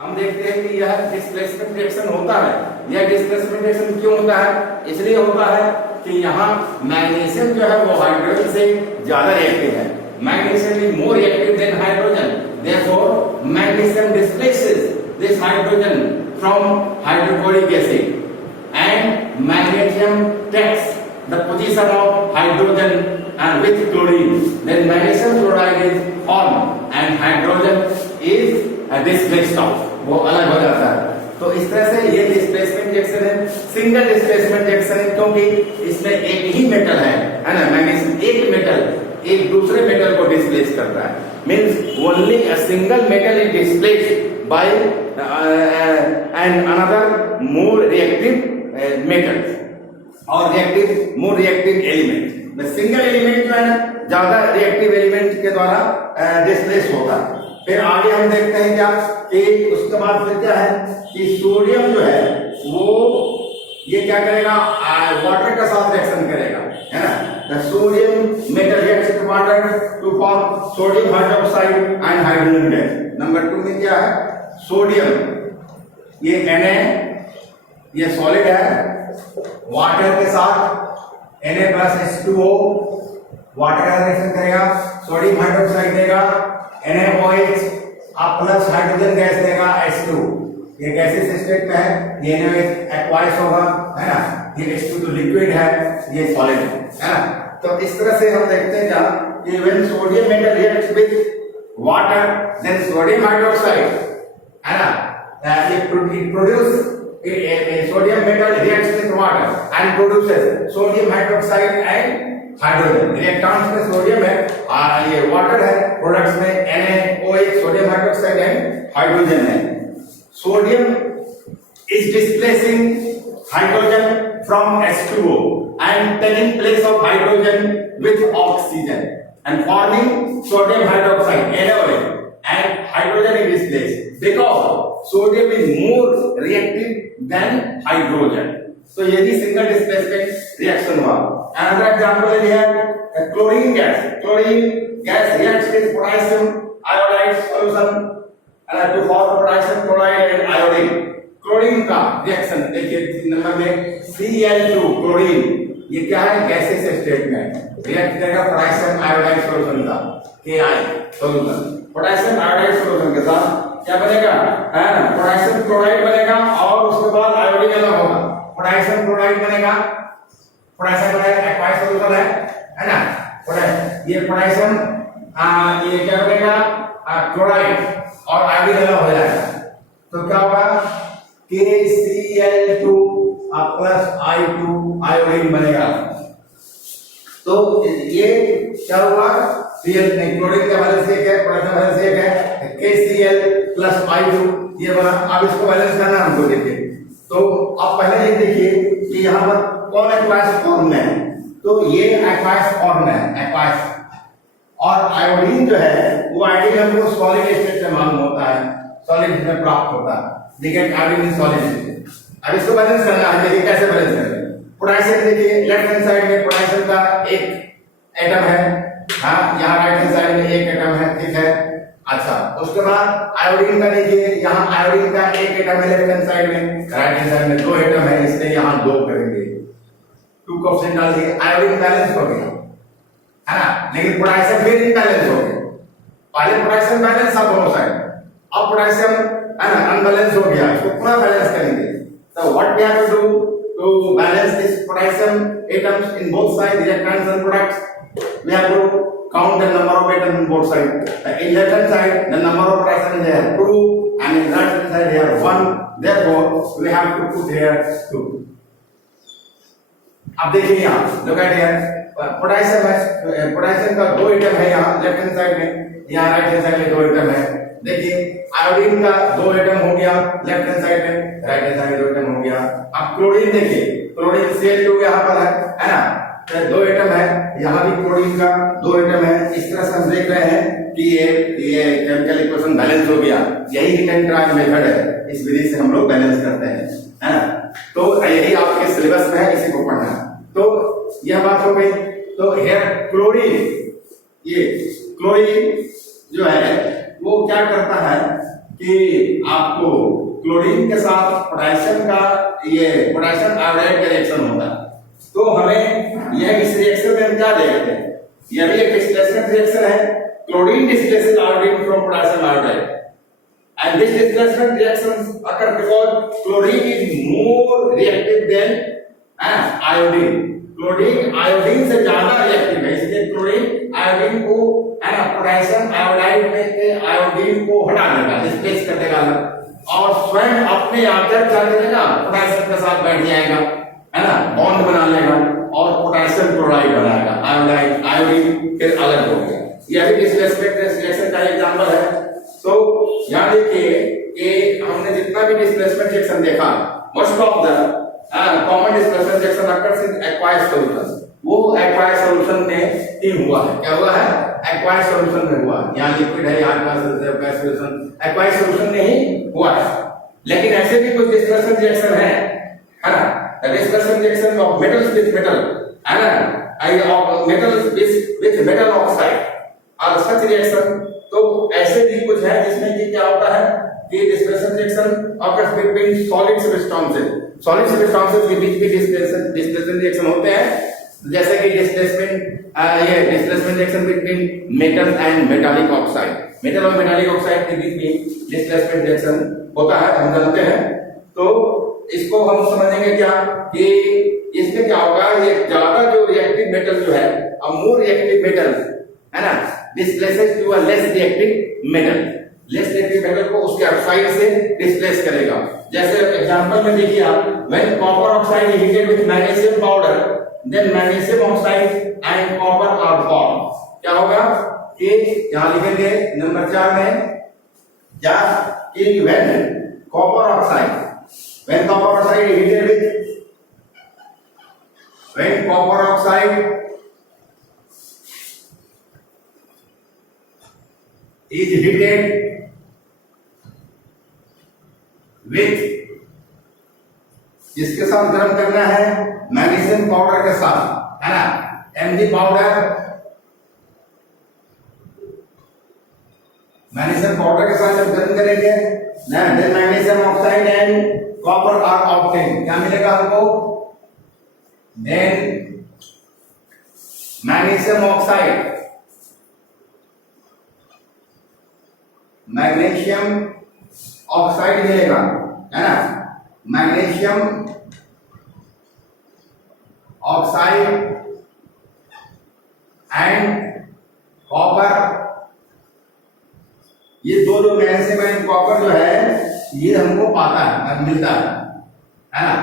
हम देखते हैं कि यह डिस्प्लेसमेंट रिएक्शन होता है। यह डिस्प्लेसमेंट रिएक्शन क्यों होता है? इसलिए होता है कि यहाँ मैग्नीशियम जो है वो हाइड्रोजन से ज्यादा रिएक्टिव है। Magnesium is more reactive than hydrogen, therefore magnesium displaces this hydrogen from hydrochloric acid and magnesium takes the position of hydrogen and with chlorine, then magnesium chloride is formed and hydrogen is displaced off, वो अलग हो जाता है। तो इस तरह से ये डिस्प्लेसमेंट रिएक्शन है, सिंगल डिस्प्लेसमेंट रिएक्शन है, क्योंकि इसमें एक ही मेटल है ना, मैग्नीशियम एक मेटल एक दूसरे मेटल को डिस्प्लेस करता है। Means only a single metal is displaced by and another more reactive metal और more reactive element। the single element जो है ना ज्यादा reactive element के द्वारा डिस्प्लेस होता है। फिर आगे हम देखते हैं क्या कि उसके बाद फिर क्या है कि सोडियम जो है वो ये क्या करेगा, वाटर के साथ रिएक्शन करेगा, है ना। the sodium metal reacts with water to form sodium hydroxide and hydrogen gas। Number 2 में क्या है, सोडियम ये Na ये सॉलिड है, वाटर के साथ Na+H2O वाटर का रिएक्शन करेगा, सोडियम हाइड्रोक्साइड देगा NaOH अब प्लस हाइड्रोजन गैस देगा H2। ये गैसेस स्टेट में है, ये NaOH एक्वाइस होगा, है ना। ये H2 तो लिक्विड है, ये सॉलिड है ना। तो इस तरह से हम देखते हैं क्या कि when sodium metal reacts with water then sodium hydroxide, है ना, it produce sodium metal reacts with water and produces sodium hydroxide and hydrogen। Electrons में सोडियम है, ये वाटर है, प्रोडक्ट्स में NaOH sodium hydroxide and hydrogen है। Sodium is displacing hydrogen from H2O and taking place of hydrogen with oxygen and forming sodium hydroxide NaOH and hydrogen is displaced because sodium is more reactive than hydrogen। so ये भी single displacement reaction हुआ। another example is here chlorine gas। chlorine gas reacts with potassium iodide solution to form potassium chloride and iodine। Chlorine का reaction देखिए number में Cl2 chlorine, ये क्या है, gases state में रिएक्ट करेगा पोटेशियम आयोडाइड सॉल्यूशन का Ki solution, potassium iodide solution के साथ क्या बनेगा, है ना, पोटेशियम क्लोराइड बनेगा और उसके बाद आयोडीन अलग होगा, पोटेशियम क्लोराइड बनेगा, पोटेशियम बनेगा एक्वाइस सॉल्यूशन है ना। ये पोटेशियम ये क्या बनेगा क्लोराइड और आयोडीन अलग हो जाएगा, तो क्या होगा KCl2 प्लस I2 आयोडीन बनेगा। तो ये क्या हुआ, Cl नहीं, क्लोरीन का बैलेंस एक है, पोटेशियम बैलेंस एक है, KCl प्लस I2 ये बना। अब इसको बैलेंस करना हमको देखिए, तो अब पहले ये देखिए कि यहाँ पर कौन एक्वायस फॉर्म में है, तो ये एक्वायस फॉर्म में है, एक्वायस। और आयोडीन जो है वो आयोडीन हमको सॉलिड स्टेट से मालूम होता है, सॉलिड में प्राप्त होता है, देखिए आयोडीन इज सॉलिड। अब इसको बैलेंस करना है, देखिए कैसे बैलेंस करें। पोटेशियम देखिए लेफ्ट हैंड साइड में पोटेशियम का एक एटम है, हाँ, यहाँ राइट हैंड साइड में एक एटम है, ठीक है। अच्छा, उसके बाद आयोडीन का देखिए, यहाँ आयोडीन का एक एटम है लेफ्ट हैंड साइड में, राइट हैंड साइड में दो एटम है, इसलिए यहाँ दो करेंगे, 2 कोऑफिशिएंट डाल दिए, आयोडीन बैलेंस हो गया, है ना। लेकिन पोटेशियम फिर इम्बैलेंस हो गया, पहले पोटेशियम बैलेंस था दोनों साइड, अब पोटेशियम है ना अनबैलेंस हो गया, इसको पूरा बैलेंस करेंगे। So what we have to do to balance this potassium atoms in both sides, electrons and products? We have to count the number of atoms in both sides. In left hand side, the number of potassium is here 2, and in right hand side here 1. Therefore, we have to put here 2. अब देखिए यहाँ look at here, potassium है, potassium का दो atom है यहाँ left hand side में, यहाँ राइट हैंड साइड में दो एटम है। देखिए आयोडीन का दो एटम हो गया लेफ्ट हैंड साइड में, राइट हैंड साइड में दो एटम हो गया। अब क्लोरीन देखिए, क्लोरीन Cl2 यहाँ पर है ना, तो दो एटम है, यहाँ भी क्लोरीन का दो एटम है। इस तरह से हम देख रहे हैं कि ये केमिकल इक्वेशन बैलेंस हो गया। यही हिट एंड ट्रायल मेथड है, इस विधि से हम लोग बैलेंस करते हैं, है ना। तो यही आपके सिलेबस में है, इसी को पढ़ना। तो यह बात हो गई। तो हेयर क्लोरीन, ये क्लोरीन जो है वो क्या करता है कि आपको क्लोरीन के साथ पोटेशियम का ये पोटेशियम आयोडाइड का रिएक्शन होता है, तो हमें यह इस रिएक्शन में हम क्या देखते हैं, यह भी एक डिस्प्लेसमेंट रिएक्शन है। Chlorine displaces iodine from potassium iodide and this displacement reactions occur because chlorine is more reactive than iodine. Chlorine iodine से ज्यादा रिएक्टिव है, इसलिए क्लोरीन आयोडीन को है ना पोटेशियम आयोडाइड में के आयोडीन को हटा देगा, डिस्प्लेस कर देगा और स्वयं अपने आप क्या करेगा, पोटेशियम के साथ बैठ जाएगा, है ना, बॉन्ड बना लेगा और पोटेशियम क्लोराइड बनाएगा, आयोडाइड आयोडीन फिर अलग हो गया। यह भी डिस्प्लेसमेंट रिएक्शन का एग्जांपल है। तो यहाँ देखिए कि हमने जितना भी डिस्प्लेसमेंट रिएक्शन देखा, most of the common displacement reaction occurs in aqueous solution, वो aqueous solution में ही हुआ है। क्या हुआ है? aqueous solution में हुआ है। यहाँ लिक्विड है, यहाँ aqueous solution, aqueous solution में ही हुआ है। लेकिन ऐसे भी कुछ डिस्प्लेसमेंट रिएक्शन है ना, displacement reaction of metals with metal, है ना, of metals with metal oxide और सच रिएक्शन। तो ऐसे भी कुछ है जिसमें कि क्या होता है कि displacement reaction occurs between solid substances, solid substances के बीच भी डिस्प्लेसमेंट रिएक्शन होते हैं, जैसे कि displacement reaction between metal and metallic oxide, metal और मेटालिक ऑक्साइड के बीच में डिस्प्लेसमेंट रिएक्शन होता है, हम जानते हैं। तो इसको हम समझेंगे क्या कि इसमें क्या होगा, ये ज्यादा जो रिएक्टिव मेटल जो है, मोर रिएक्टिव मेटल है ना, displaces to a less reactive metal, less reactive metal को उसके ऑक्साइड से डिस्प्लेस करेगा। जैसे एग्जांपल में देखिए आप, when copper oxide is heated with magnesium powder, then magnesium oxide and copper are form. क्या होगा कि यहां लिखेंगे नंबर 4 में क्या कि when copper oxide is heated with, when copper oxide is heated with, इसके साथ गर्म करना है मैग्नीशियम पाउडर के साथ, है ना, Mg पाउडर, मैग्नीशियम पाउडर के साथ जब गर्म करेंगे ना, then magnesium oxide and copper are obtain, क्या मिलेगा हमको, then magnesium oxide, magnesium oxide मिलेगा, है ना, मैग्नीशियम ऑक्साइड एंड कॉपर, ये दो मैग्नीशियम एंड कॉपर जो है ये हमको पाता है, मिलता है ना,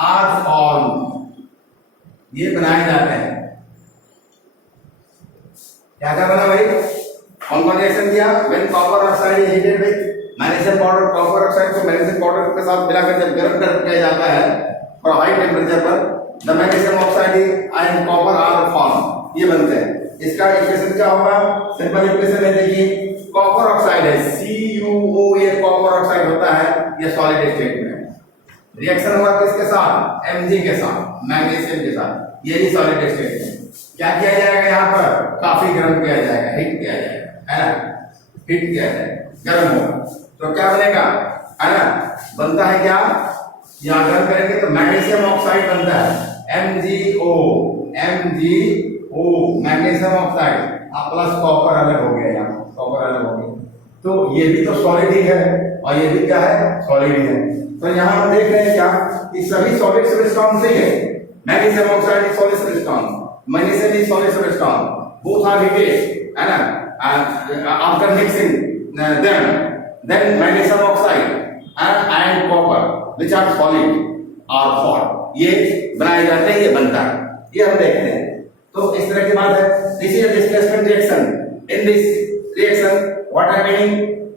आर फॉर्म ये बनाए जाते हैं। क्या क्या बना भाई, कौन कौन रिएक्शन किया, when copper oxide is heated with magnesium powder, copper oxide को मैग्नीशियम पाउडर के साथ मिलाकर जब गर्म कर दिया जाता है और हाई टेम्परेचर पर, the magnesium oxide and copper are form, ये बनते हैं। इसका इक्वेशन क्या होगा, सिंपल इक्वेशन है, देखिए कॉपर ऑक्साइड है CuO, ये कॉपर ऑक्साइड होता है, ये सॉलिड स्टेट में रिएक्शन हुआ किसके साथ, Mg के साथ, मैग्नीशियम के साथ, ये भी सॉलिड स्टेट में। क्या किया जाएगा, यहाँ पर काफी गर्म किया जाएगा, हीट किया जाएगा, है ना, हीट किया जाएगा, गर्म होगा, तो क्या बनेगा, है ना, बनता है क्या, यहाँ गर्म करेंगे तो मैग्नीशियम ऑक्साइड बनता है, MgO magnesium oxide, plus copper अलग हो गया, यहाँ कॉपर अलग हो गया, तो ये भी तो सॉलिड ही है और ये भी क्या है, सॉलिड ही है। तो यहाँ हम देख रहे हैं क्या कि सभी सॉलिड सब्सटेंस ही है, magnesium oxide is solid substance, magnesium is solid substance, both are heated, है ना, after mixing them, then magnesium oxide and copper which are solid are formed, ये बनाए जाते हैं, ये बनता है, ये हम देखते हैं। तो इस तरह की बात है, this is a displacement reaction, in this reaction what happening,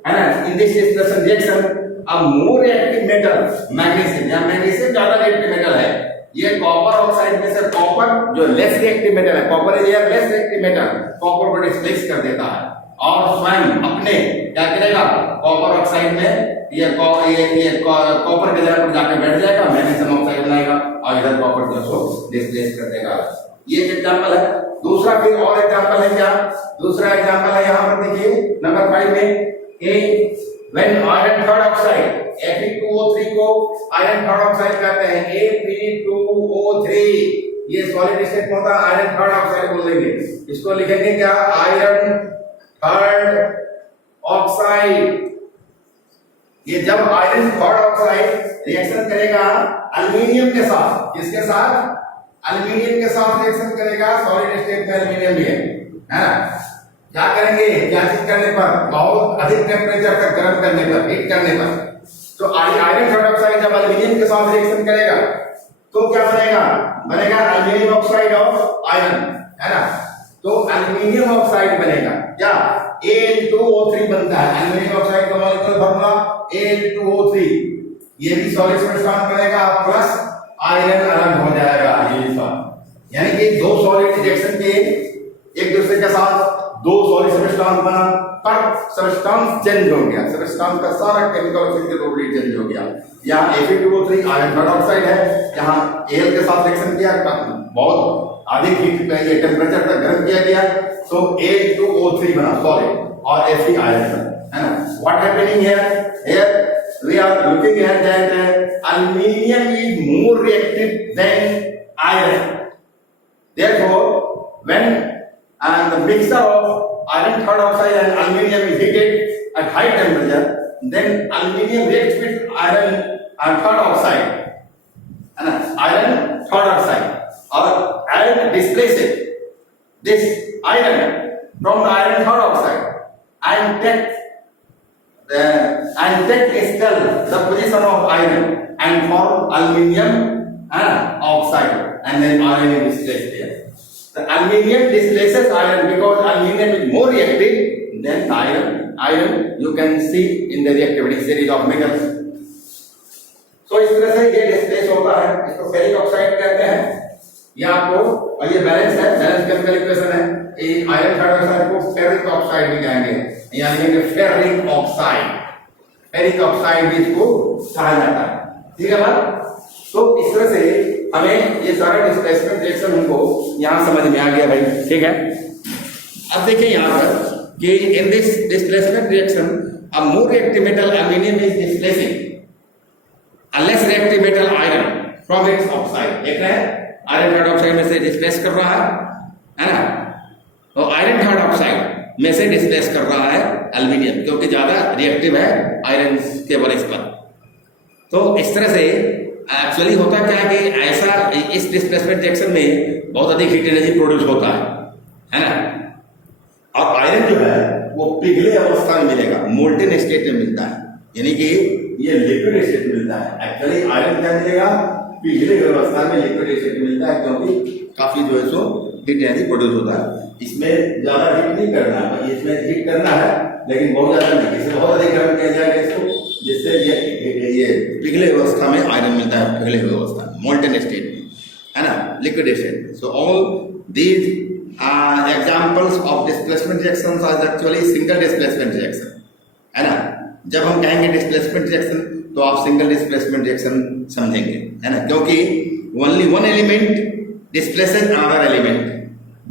है ना, in this displacement reaction a more reactive metal magnesium, या मैग्नीशियम ज्यादा reactive metal है, ये कॉपर ऑक्साइड में से कॉपर जो लेस रिएक्टिव मेटल है, copper is less reactive metal, copper को डिस्प्लेस कर देता है और स्वयं अपने क्या करेगा, कॉपर ऑक्साइड में ये कॉपर के जगह पर जाकर बैठ जाएगा, मैग्नीशियम ऑक्साइड बनाएगा और इधर कॉपर को उसको डिस्प्लेस कर देगा। ये एग्जांपल है। दूसरा फिर और एग्जांपल है क्या, दूसरा एग्जांपल है यहाँ पर देखिए नंबर 5 में, when iron third oxide Fe2O3 को आयरन थर्ड ऑक्साइड कहते हैं, Fe2O3, ये सॉलिड स्टेट में होता है, आयरन थर्ड ऑक्साइड बोल देंगे इसको, लिखेंगे क्या, आयरन थर्ड ऑक्साइड। ये जब आयरन थर्ड ऑक्साइड रिएक्शन करेगा एल्युमिनियम के साथ, किसके साथ, एल्युमिनियम के साथ रिएक्शन करेगा, सॉलिड स्टेट में एल्युमिनियम भी है ना, क्या करेंगे, क्या चीज करने पर, बहुत अधिक टेम्परेचर तक गर्म करने पर, हीट करने पर, तो आयरन थर्ड ऑक्साइड जब एल्युमिनियम के साथ रिएक्शन करेगा तो क्या बनेगा, बनेगा एल्युमिनियम ऑक्साइड ऑफ आयरन, है ना, तो एल्युमिनियम ऑक्साइड बनेगा क्या, Al2O3 बनता है, एल्युमिनियम ऑक्साइड का मॉलिक्यूलर फार्मूला Al2O3, ये भी सॉलिड सब्सटेंस बनेगा प्लस आयरन अलग हो जाएगा, यानी कि दो सॉलिड रिएक्शन के एक दूसरे के साथ दो सॉलिड सब्सटेंस बना, पर सब्सटेंस चेंज हो गया, सब्सटेंस का सारा केमिकल फिजिकल चेंज हो गया। यहाँ Fe2O3 आयरन थर्ड ऑक्साइड है, यहाँ Al के साथ रिएक्शन किया, बहुत अधिक हीट पे ये टेम्परेचर तक गर्म किया गया, तो Al2O3 बना सॉलिड और Fe आयरन, है ना। What happening here, here we are looking at that aluminium is more reactive than iron. Therefore, when the mixture of iron third oxide and aluminium is heated at high temperature, then aluminium reacts with iron third oxide, iron third oxide, and displaces this iron from the iron third oxide and take still the position of iron and form aluminium oxide, and then iron is displaced there. The aluminium displaces iron because aluminium is more reactive than iron you can see in the reactivity series of metals. So इस तरह से ये displace होता है, इसको ferric oxide कहते हैं। ये आपको, और ये बैलेंस है, बैलेंस केमिकल इक्वेशन है, ये आयरन थर्ड ऑक्साइड को फेरिक ऑक्साइड भी कहेंगे, यानी कि फेरिक ऑक्साइड, फेरिक ऑक्साइड भी इसको कहा जाता है, ठीक है बात। तो इस तरह से हमें ये सारा डिस्प्लेसमेंट रिएक्शन हमको यहाँ समझ में आ गया भाई, ठीक है। अब देखिए यहाँ पर कि in this displacement reaction a more reactive metal aluminium is displacing a less reactive metal iron from its oxide. देख रहे हैं, आयरन थर्ड ऑक्साइड में से डिस्प्लेस कर रहा है ना, तो आयरन थर्ड ऑक्साइड में से डिस्प्लेस कर रहा है एल्युमिनियम, क्योंकि ज्यादा रिएक्टिव है आयरन के बनस्पत। तो इस तरह से एक्चुअली होता क्या है कि ऐसा इस डिस्प्लेसमेंट रिएक्शन में बहुत अधिक हीट एनर्जी प्रोड्यूस होता है ना, और आयरन जो है वो पिघले अवस्था में मिलेगा, मोल्टेन स्टेट में मिलता है, यानी कि ये लिक्विड स्टेट मिलता है। एक्चुअली आयरन क्या मिलेगा, पिघले अवस्था में लिक्विड स्टेट मिलता है, क्योंकि काफी जो है सो हीट एनर्जी प्रोड्यूस होता है। इसमें ज्यादा हीट नहीं करना है, इसमें हीट करना है लेकिन बहुत ज्यादा नहीं, इसमें बहुत अधिक गर्म किया जाएगा इसको, जिससे ये पिघले अवस्था में आयरन मिलता है, पिघले हुए अवस्था में, मोल्टेन स्टेट में, है ना, liquid state. So all these examples of displacement reactions are actually single displacement reaction, है ना। जब हम कहेंगे डिस्प्लेसमेंट रिएक्शन तो आप सिंगल डिस्प्लेसमेंट रिएक्शन समझेंगे, है ना, क्योंकि only one element displaces another element,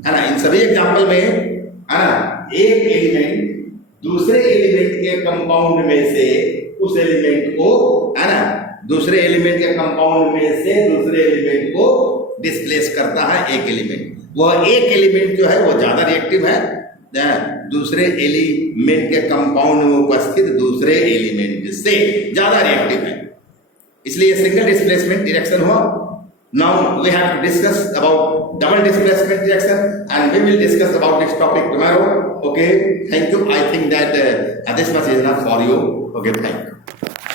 है ना। इन सभी एग्जांपल में, है ना, एक एलिमेंट दूसरे एलिमेंट के कंपाउंड में से उस एलिमेंट को, है ना, दूसरे एलिमेंट के कंपाउंड में से दूसरे एलिमेंट को डिस्प्लेस करता है एक एलिमेंट। वह एक एलिमेंट जो है वो ज्यादा रिएक्टिव है दूसरे एलिमेंट के कंपाउंड में उपस्थित दूसरे एलिमेंट से ज्यादा रिएक्टिव है, इसलिए सिंगल डिस्प्लेसमेंट रिएक्शन हुआ। Now we have to discuss about double displacement reaction, and we will discuss about this topic tomorrow. Okay, thank you. I think that this much is enough for you. Okay, thank you.